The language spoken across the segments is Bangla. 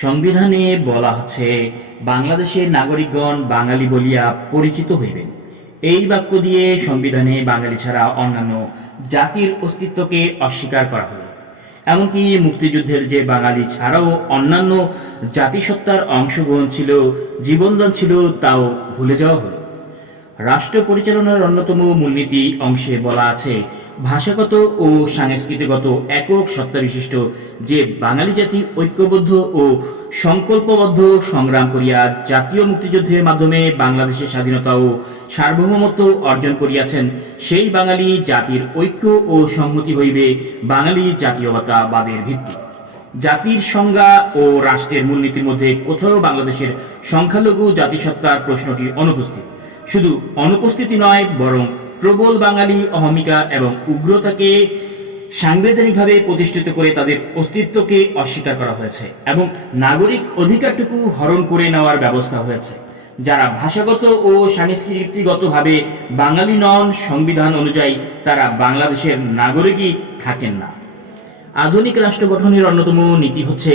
সংবিধানে বলা আছে, বাংলাদেশের নাগরিকগণ বাঙালি বলিয়া পরিচিত হইবেন এই বাক্য দিয়ে সংবিধানে বাঙালি ছাড়া অন্যান্য জাতির অস্তিত্বকে অস্বীকার করা হলো। এমনকি মুক্তিযুদ্ধের যে বাঙালি ছাড়াও অন্যান্য জাতিসত্তার অংশগ্রহণ ছিল, জীবনদান ছিল, তাও ভুলে যাওয়া হলো। রাষ্ট্র পরিচালনার অন্যতম মূলনীতি অংশে বলা আছে, ভাষাগত ও সাংস্কৃতিগত একক সত্তা বিশিষ্ট যে বাঙালি জাতি ঐক্যবদ্ধ ও সংকল্পবদ্ধ সংগ্রাম করিয়া জাতীয় মুক্তিযুদ্ধের মাধ্যমে বাংলাদেশের স্বাধীনতা ও সার্বভৌমত্ব অর্জন করিয়াছেন, সেই বাঙালি জাতির ঐক্য ও সংহতি হইবে বাঙালি জাতীয়তাবাদের ভিত্তি। জাতির সংজ্ঞা ও রাষ্ট্রের মূলনীতির মধ্যে কোথাও বাংলাদেশের সংখ্যালঘু জাতিসত্তার প্রশ্নটি অনুপস্থিত। শুধু অনুপস্থিতি নয়, বরং প্রবল বাঙালি, অহমিকা এবং উগ্রতাকে সাংবিধানিকভাবে প্রতিষ্ঠিত করে তাদের অস্তিত্বকে অস্বীকার করা হয়েছে এবং নাগরিক অধিকারটুকু হরণ করে নেওয়ার ব্যবস্থা হয়েছে। যারা ভাষাগত ও সাংস্কৃতিগতভাবে বাঙালি নন, সংবিধান অনুযায়ী তারা বাংলাদেশের নাগরিকই থাকেন না। আধুনিক রাষ্ট্র গঠনের অন্যতম নীতি হচ্ছে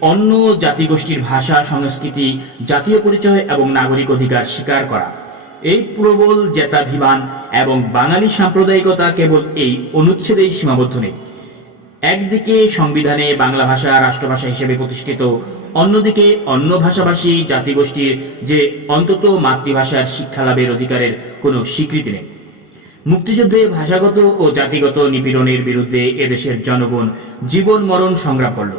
অন্য জাতিগোষ্ঠীর ভাষা, সংস্কৃতি, জাতীয় পরিচয় এবং নাগরিক অধিকার স্বীকার করা। এই প্রবল জেতাভিমান এবং বাঙালি সাম্প্রদায়িকতা কেবল এই অনুচ্ছেদেই সীমাবদ্ধ নেই। একদিকে সংবিধানে বাংলা ভাষা রাষ্ট্রভাষা হিসেবে প্রতিষ্ঠিত, অন্যদিকে অন্য ভাষাভাষী জাতিগোষ্ঠীর যে অন্তত মাতৃভাষার শিক্ষা লাভের অধিকারের কোনো স্বীকৃতি নেই। মুক্তিযুদ্ধে ভাষাগত ও জাতিগত নিপীড়নের বিরুদ্ধে এদেশের জনগণ জীবন মরণ সংগ্রাম করল।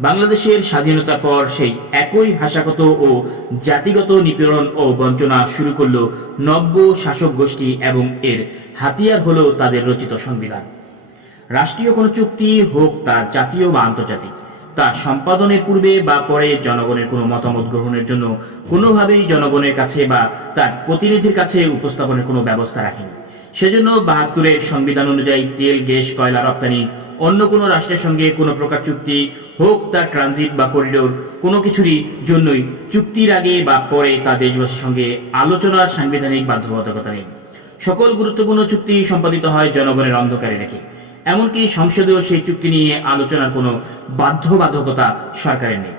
বাংলাদেশের স্বাধীনতার পর সেই একই ভাষাগত ও জাতিগত নিপীড়ন ও বঞ্চনা শুরু করল নব্য শাসক গোষ্ঠী এবং এর হাতিয়ার হল তাদের রচিত সংবিধান। রাষ্ট্রীয় কোনো চুক্তি হোক তা জাতীয় বা আন্তর্জাতিক, তা সম্পাদনের পূর্বে বা পরে জনগণের কোনো মতামত গ্রহণের জন্য কোনোভাবেই জনগণের কাছে বা তার প্রতিনিধির কাছে উপস্থাপনের কোনো ব্যবস্থা রাখেনি। সেজন্য বাহাত্তরের সংবিধান অনুযায়ী তেল, গ্যাস, কয়লা রপ্তানি অন্য কোনো রাষ্ট্রের সঙ্গে কোনো প্রকার চুক্তি হোক তার ট্রানজিট বা করিডোর কোনো কিছুরই জন্যই চুক্তির আগে বা পরে তা দেশবাসীর সঙ্গে আলোচনার সাংবিধানিক বাধ্যবাধকতা নেই। সকল গুরুত্বপূর্ণ চুক্তি সম্পাদিত হয় জনগণের অন্ধকারে রেখে এমনকি সংসদেও সেই চুক্তি নিয়ে আলোচনার কোনো বাধ্যবাধকতা সরকারের নেই।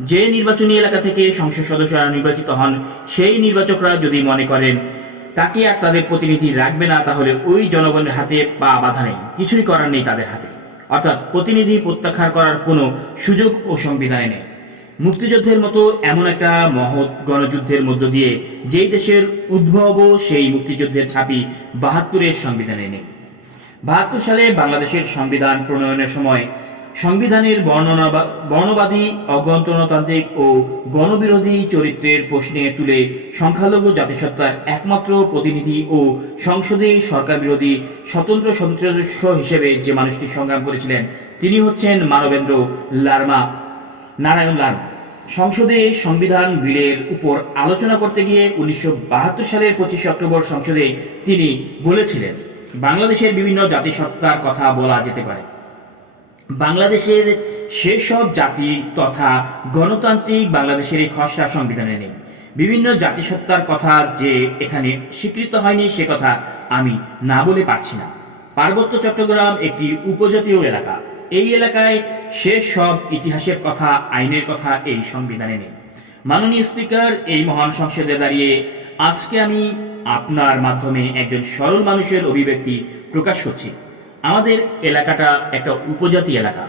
যে নির্বাচনী এলাকা থেকে সংসদ সদস্যরা নির্বাচিত হন, সেই নির্বাচকরা যদি মনে করেন, তাকে আর তাদের প্রতিনিধি রাখবে না, তাহলে ওই জনগণের হাতে বা বাধা নেই। কিছুই করার নেই তাদের হাতে। অর্থাৎ প্রতিনিধি প্রত্যাখ্যান করার কোনো সুযোগ ও সংবিধানে নেই। মুক্তিযুদ্ধের মতো এমন একটা মহৎ গণযুদ্ধের মধ্য দিয়ে যেই দেশের উদ্ভব সেই মুক্তিযুদ্ধের ছাপি বাহাত্তরের সংবিধানে নেই। বাহাত্তর সালে বাংলাদেশের সংবিধান প্রণয়নের সময় সংবিধানের বর্ণনা বর্ণবাদী, অগণতন্ত্রতান্ত্রিক ও গণবিরোধী চরিত্রের প্রশ্নে তুলে সংখ্যালঘু জাতিসত্তার একমাত্র প্রতিনিধি ও সংসদে সরকার বিরোধী স্বতন্ত্র সদস্য হিসেবে যে মানুষটি সংগ্রাম করেছিলেন, তিনি হচ্ছেন মানবেন্দ্র লার্মা, নারায়ণ লার্মা। সংসদে সংবিধান বিলের উপর আলোচনা করতে গিয়ে উনিশশো বাহাত্তর সালের পঁচিশে অক্টোবর সংসদে তিনি বলেছিলেন, বাংলাদেশের বিভিন্ন জাতিসত্তার কথা বলা যেতে পারে। বাংলাদেশের সেসব জাতি তথা গণতান্ত্রিক বাংলাদেশের এই খসড়া সংবিধানে নেই। বিভিন্ন জাতিসত্তার কথা যে এখানে স্বীকৃত হয়নি সে কথা আমি না বলে পারছি না। পার্বত্য চট্টগ্রাম একটি উপজাতীয় এলাকা। এই এলাকায় শেষ সব ইতিহাসের কথা, আইনের কথা এই সংবিধানে নেই। মাননীয় স্পিকার, এই মহান সংসদে দাঁড়িয়ে আজকে আমি আপনার মাধ্যমে একজন সরল মানুষের অভিব্যক্তি প্রকাশ করছি। আমাদের এলাকাটা একটা উপজাতি এলাকা।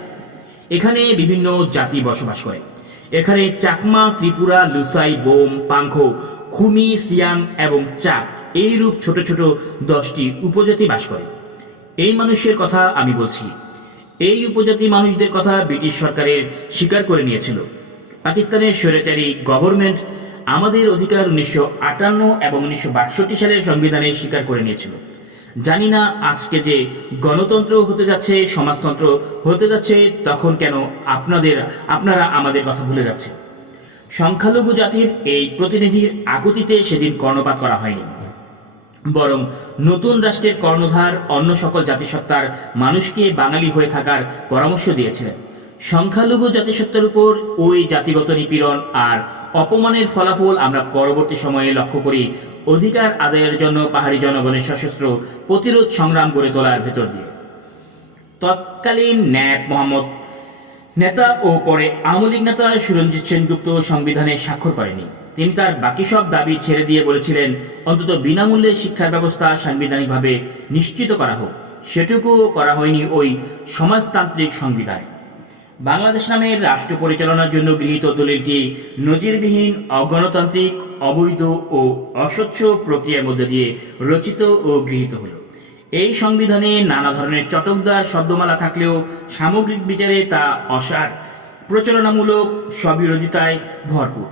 এখানে বিভিন্ন জাতি বসবাস করে। এখানে চাকমা, ত্রিপুরা, লুসাই, বোম, পাংখো, খুমি, সিয়াং এবং চাক এইরূপ ছোট ছোট দশটি উপজাতি বাস করে। এই মানুষের কথা আমি বলছি। এই উপজাতি মানুষদের কথা ব্রিটিশ সরকারের স্বীকার করে নিয়েছিল। পাকিস্তানের স্বৈরাচারী গভর্নমেন্ট আমাদের অধিকার উনিশশো আটান্ন এবং উনিশশো বাষট্টি সালের সংবিধানে স্বীকার করে নিয়েছিল। জানি না আজকে যে গণতন্ত্র হতে যাচ্ছে, সমাজতন্ত্র হতে যাচ্ছে, তখন কেন আপনাদের, আপনারা আমাদের কথা ভুলে যাচ্ছে সংখ্যালঘু জাতির এই প্রতিনিধির আকুতিতে সেদিন কর্ণপাত করা হয়নি। বরং নতুন রাষ্ট্রের কর্ণধার অন্য সকল জাতিসত্তার মানুষকে বাঙালি হয়ে থাকার পরামর্শ দিয়েছিলেন। সংখ্যালঘু জাতিসত্তার উপর ওই জাতিগত নিপীড়ন আর অপমানের ফলাফল আমরা পরবর্তী সময়ে লক্ষ্য করি অধিকার আদায়ের জন্য পাহাড়ি জনগণের সশস্ত্র প্রতিরোধ সংগ্রাম গড়ে তোলার ভেতর দিয়ে। তৎকালীন ন্যাব মোহাম্মদ নেতা ও পরে আওয়ামী লীগ নেতা সুরঞ্জিত সেনগুপ্ত সংবিধানে স্বাক্ষর করেনি তিনি তার বাকি সব দাবি ছেড়ে দিয়ে বলেছিলেন, অন্তত বিনামূল্যে শিক্ষা ব্যবস্থা সাংবিধানিকভাবে নিশ্চিত করা হোক। সেটুকুও করা হয়নি ওই সমাজতান্ত্রিক সংবিধানে। বাংলাদেশ নামের রাষ্ট্র পরিচালনার জন্য গৃহীত দলিলটি নজিরবিহীন, অগণতান্ত্রিক, অবৈধ ও অস্বচ্ছ প্রক্রিয়ার মধ্যে দিয়ে রচিত ও গৃহীত হল। এই সংবিধানে নানা ধরনের চটকদার, শব্দমালা থাকলেও সামগ্রিক বিচারে তা অসার প্রচারণামূলক স্ববিরোধিতায় ভরপুর।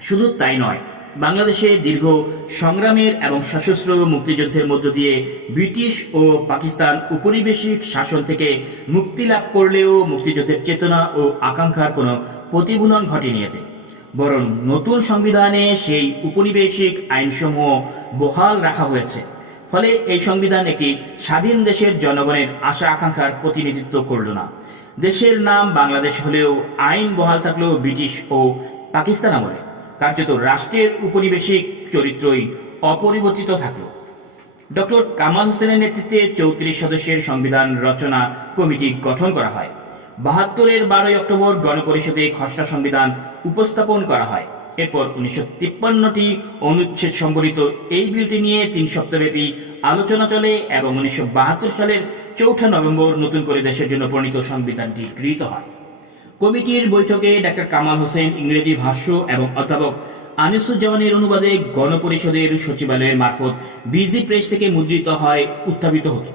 শুধু তাই নয় বাংলাদেশে দীর্ঘ সংগ্রামের এবং সশস্ত্র মুক্তিযুদ্ধের মধ্য দিয়ে ব্রিটিশ ও পাকিস্তান উপনিবেশিক শাসন থেকে মুক্তি লাভ করলেও মুক্তিযুদ্ধের চেতনা ও আকাঙ্ক্ষার কোনো প্রতিফলন ঘটেনি এতে। বরং নতুন সংবিধানে সেই উপনিবেশিক আইনসমূহ বহাল রাখা হয়েছে। ফলে এই সংবিধান একটি স্বাধীন দেশের জনগণের আশা আকাঙ্ক্ষার প্রতিনিধিত্ব করল না। দেশের নাম বাংলাদেশ হলেও আইন বহাল থাকলেও ব্রিটিশ ও পাকিস্তান আমলে। কার্যত রাষ্ট্রের উপনিবেশিক চরিত্রই অপরিবর্তিত থাকল। ডক্টর কামাল হোসেনের নেতৃত্বে চৌত্রিশ সদস্যের সংবিধান রচনা কমিটি গঠন করা হয়। বাহাত্তরের বারোই অক্টোবর গণপরিষদে খসড়া সংবিধান উপস্থাপন করা হয়। এরপর উনিশশো তিপ্পান্নটি অনুচ্ছেদ সম্বলিত এই বিলটি নিয়ে তিন সপ্তাহব্যাপী আলোচনা চলে এবং উনিশশো বাহাত্তর সালের চৌঠা নভেম্বর নতুন করে দেশের জন্য প্রণীত সংবিধানটি গৃহীত হয়। কমিটির বৈঠকে ডাক্তার কামাল হোসেন ইংরেজি ভাষ্য এবং অধ্যাপক আনিসুজ্জামানের অনুবাদে গণপরিষদের সচিবালয়ের মারফত বিজি প্রেস থেকে মুদ্রিত হয়, উত্থাপিত হতো।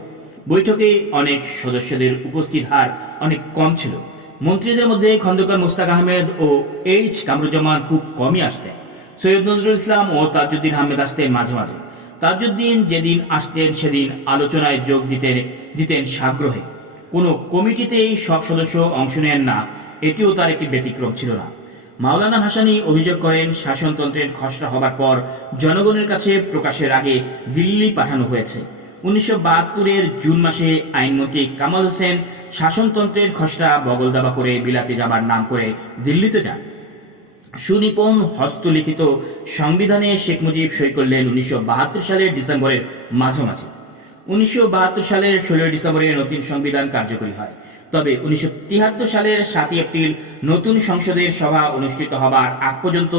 বৈঠকে অনেক সদস্যদের উপস্থিত হার অনেক কম ছিল। মন্ত্রীদের মধ্যে খন্দকার মুস্তাক আহমেদ ও এইচ কামরুজ্জামান খুব কমই আসতেন। সৈয়দ নজরুল ইসলাম ও তাজউদ্দিন আহমেদ আসতেন মাঝে মাঝে। তাজউদ্দিন যেদিন আসতেন সেদিন আলোচনায় যোগ দিতেন দিতেন সাগ্রহে। কোনো কমিটিতেই সব সদস্য অংশ নেন না এটিও তার একটি ব্যতিক্রম ছিল না। মাওলানা ভাসানী অভিযোগ করেন, শাসনতন্ত্রের খসড়া হবার পর জনগণের কাছে প্রকাশের আগে দিল্লি পাঠানো হয়েছে। উনিশশো বাহাত্তরের জুন মাসে আইনমন্ত্রী কামাল হোসেন শাসনতন্ত্রের খসড়া বগল বগলদাবা করে বিলাতে যাবার নাম করে দিল্লিতে যান। সুনিপুণ হস্তলিখিত সংবিধানে শেখ মুজিব সই করলেন উনিশশো বাহাত্তর সালের ডিসেম্বরের মাঝামাঝি। উনিশশো বাহাত্তর সালের ষোলোই ডিসেম্বরে নতুন সংবিধান কার্যকরী হয়। তবে উনিশশো তিয়াত্তর সালের সাতই এপ্রিল নতুন সংসদের সভা অনুষ্ঠিত হবার আগ পর্যন্ত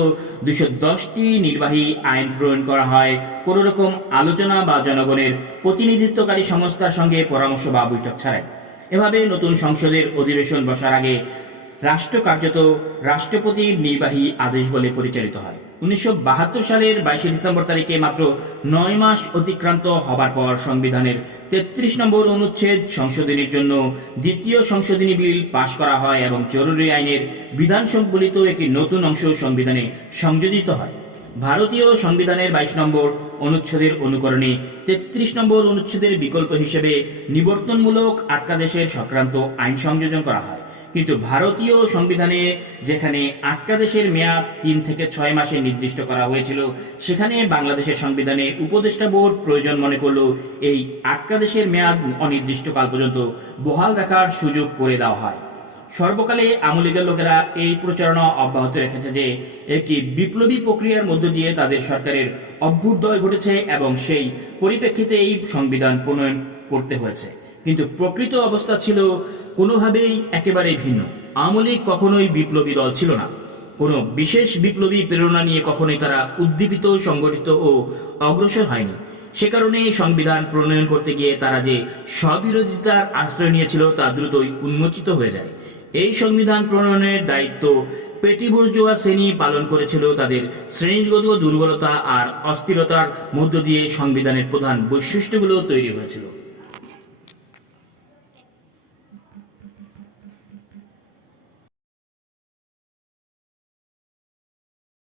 দুশো দশটি নির্বাহী আইন প্রণয়ন করা হয়। কোনো রকম আলোচনা বা জনগণের প্রতিনিধিত্বকারী সংস্থার সঙ্গে পরামর্শ বা বৈঠক ছাড়াই। এভাবে নতুন সংসদের অধিবেশন বসার আগে রাষ্ট্র কার্যত রাষ্ট্রপতির নির্বাহী আদেশ বলে পরিচালিত হয়। উনিশশো বাহাত্তর সালের বাইশে ডিসেম্বর তারিখে মাত্র নয় মাস অতিক্রান্ত হবার পর সংবিধানের তেত্রিশ নম্বর অনুচ্ছেদ সংশোধনীর জন্য দ্বিতীয় সংশোধনী বিল পাশ করা হয় এবং জরুরি আইনের বিধান সংবলিত একটি নতুন অংশ সংবিধানে সংযোজিত হয়। ভারতীয় সংবিধানের বাইশ নম্বর অনুচ্ছেদের অনুকরণে তেত্রিশ নম্বর অনুচ্ছেদের বিকল্প হিসেবে নিবর্তনমূলক আটকাদেশের সংক্রান্ত আইন সংযোজন করা হয়। কিন্তু ভারতীয় সংবিধানে যেখানে আটকাদেশের মেয়াদ তিন থেকে ছয় মাসে নির্দিষ্ট করা হয়েছিল, সেখানে বাংলাদেশের সংবিধানে উপদেষ্টা বোর্ড প্রয়োজন মনে করল এই আটকাদেশের মেয়াদ অনির্দিষ্টকাল পর্যন্ত বহাল রাখার সুযোগ করে দেওয়া হয়। সর্বকালে আমলিগের লোকেরা এই প্রচারণা অব্যাহত রেখেছে যে, একটি বিপ্লবী প্রক্রিয়ার মধ্য দিয়ে তাদের সরকারের অভ্যুদয় ঘটেছে এবং সেই পরিপ্রেক্ষিতে এই সংবিধান প্রণয়ন করতে হয়েছে। কিন্তু প্রকৃত অবস্থা ছিল কোনোভাবেই একেবারেই ভিন্ন। আওয়ামী লীগ কখনোই বিপ্লবী দল ছিল না। কোনো বিশেষ বিপ্লবী প্রেরণা নিয়ে কখনোই তারা উদ্দীপিত, সংগঠিত ও অগ্রসর হয়নি। সে কারণে সংবিধান প্রণয়ন করতে গিয়ে তারা যে স্ববিরোধিতার আশ্রয় নিয়েছিল তা দ্রুতই উন্মোচিত হয়ে যায়। এই সংবিধান প্রণয়নের দায়িত্ব পেটিবুর্জোয়া শ্রেণি পালন করেছিল তাদের শ্রেণীগত দুর্বলতা আর অস্থিরতার মধ্য দিয়ে সংবিধানের প্রধান বৈশিষ্ট্যগুলো তৈরি হয়েছিল।